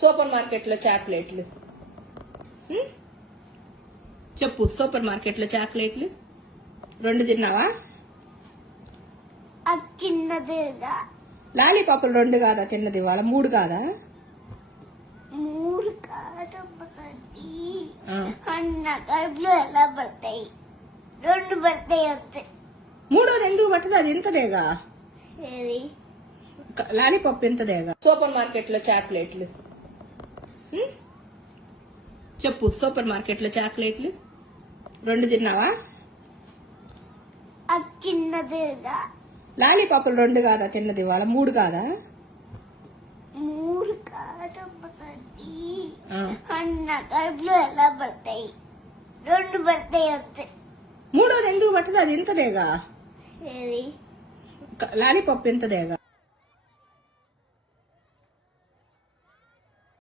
Super market లో చాక్లెట్లు చెప్పు. సూపర్ మార్కెట్ లో చాక్లెట్లు 2 తిన్నావా? చిన్నదిగా లాలీపాపులు 2 కాదా తిన్నది? వాళ్ళ 3 కాదా? 3 కాదు అన్న కడుపులో ఎలా పడతాయి? 2 పడతాయి అంతే. 3 ఎందుకు పట్టదు? అది ఎంతదేగా? లాలీపాప్ ఎంతదేగా? సూపర్ మార్కెట్ లో చాక్లెట్లు చెప్పు. సూపర్ మార్కెట్ లో చాక్లెట్లు 2 తిన్నావా? చిన్నదిగా లాలీపాపులు 2 కాదా తిన్నది? వాళ్ళ 3 కాదా? 3 కాదు అన్న కడుపులో ఎలా పడతాయి? 2 పడతాయి అంతే. 3 ఎందుకు పట్టదు? అది ఎంతదేగా? లాలీపాప్ ఎంతదేగా?